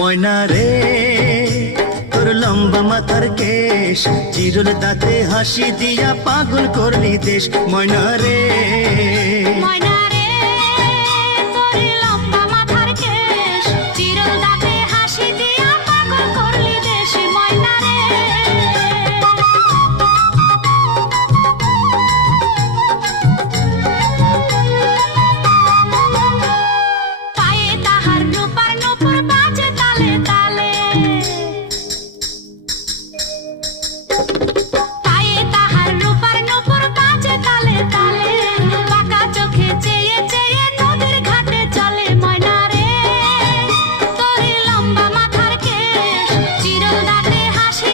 ময়না রে তোর লম্বা মাথার কেশ, চিরুল দাঁতে হাসি দিয়া পাগল করলি দেশ। ময়না রে ময়না রে তোর লম্বা মাথার কেশ, চিরল দাঁতে হাসি দিয়া পাগল করলি দেশ। ময়না রে পায়ে তাহার রূপার নূপুর বাজে তালে তালে।